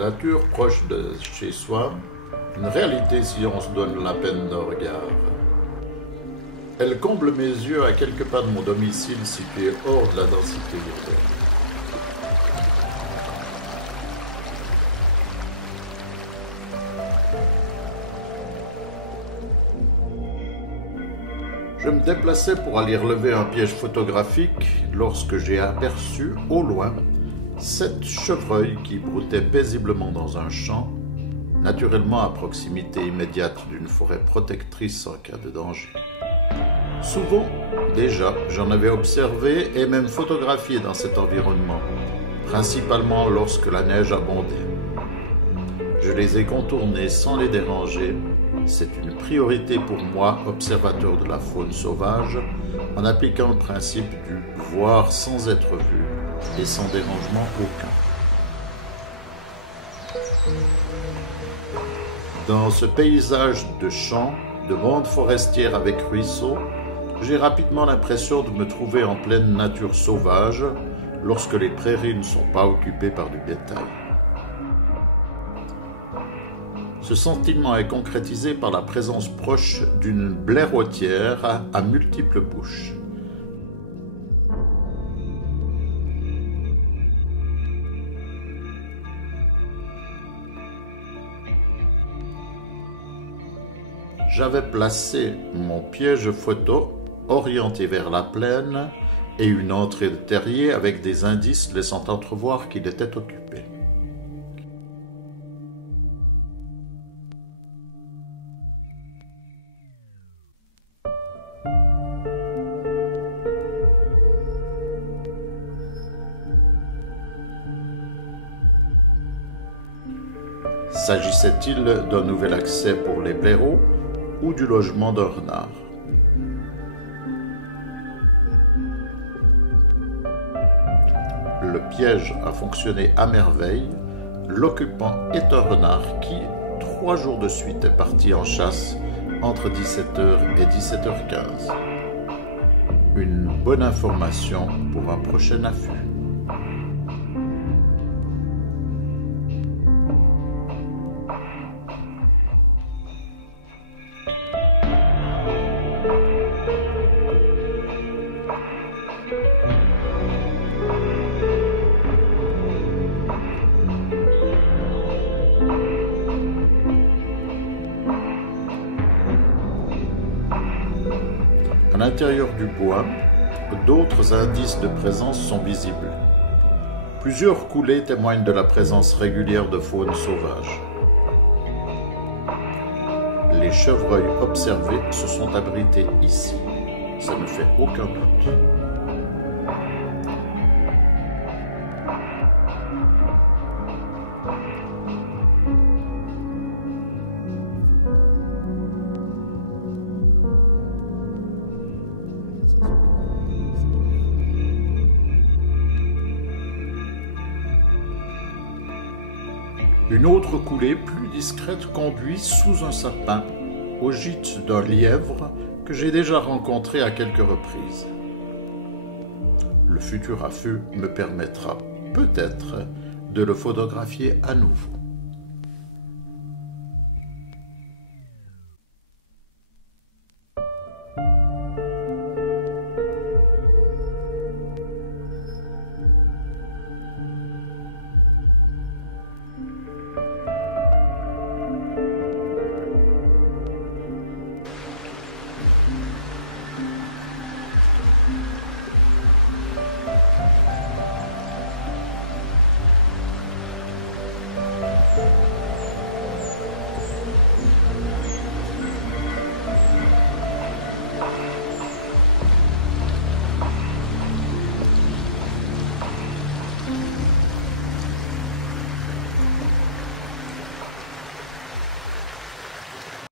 nature proche de chez soi, une réalité si on se donne la peine d'un regard. Elle comble mes yeux à quelques pas de mon domicile situé hors de la densité urbaine. Je me déplaçais pour aller relever un piège photographique lorsque j'ai aperçu, au loin, 7 chevreuils qui broutaient paisiblement dans un champ, naturellement à proximité immédiate d'une forêt protectrice en cas de danger. Souvent, déjà, j'en avais observé et même photographié dans cet environnement, principalement lorsque la neige abondait. Je les ai contournés sans les déranger. C'est une priorité pour moi, observateur de la faune sauvage, en appliquant le principe du voir sans être vu et sans dérangement aucun. Dans ce paysage de champs, de bandes forestières avec ruisseaux, j'ai rapidement l'impression de me trouver en pleine nature sauvage lorsque les prairies ne sont pas occupées par du bétail. Ce sentiment est concrétisé par la présence proche d'une blaireautière à multiples bouches. J'avais placé mon piège photo orienté vers la plaine et une entrée de terrier avec des indices laissant entrevoir qu'il était occupé. S'agissait-il d'un nouvel accès pour les blaireaux ou du logement d'un renard? Le piège a fonctionné à merveille. L'occupant est un renard qui, 3 jours de suite, est parti en chasse entre 17h et 17h15. Une bonne information pour un prochain affût. À l'intérieur du bois, d'autres indices de présence sont visibles. Plusieurs coulées témoignent de la présence régulière de faune sauvage. Les chevreuils observés se sont abrités ici, ça ne fait aucun doute. Une autre coulée plus discrète conduit sous un sapin au gîte d'un lièvre que j'ai déjà rencontré à quelques reprises. Le futur affût me permettra peut-être de le photographier à nouveau.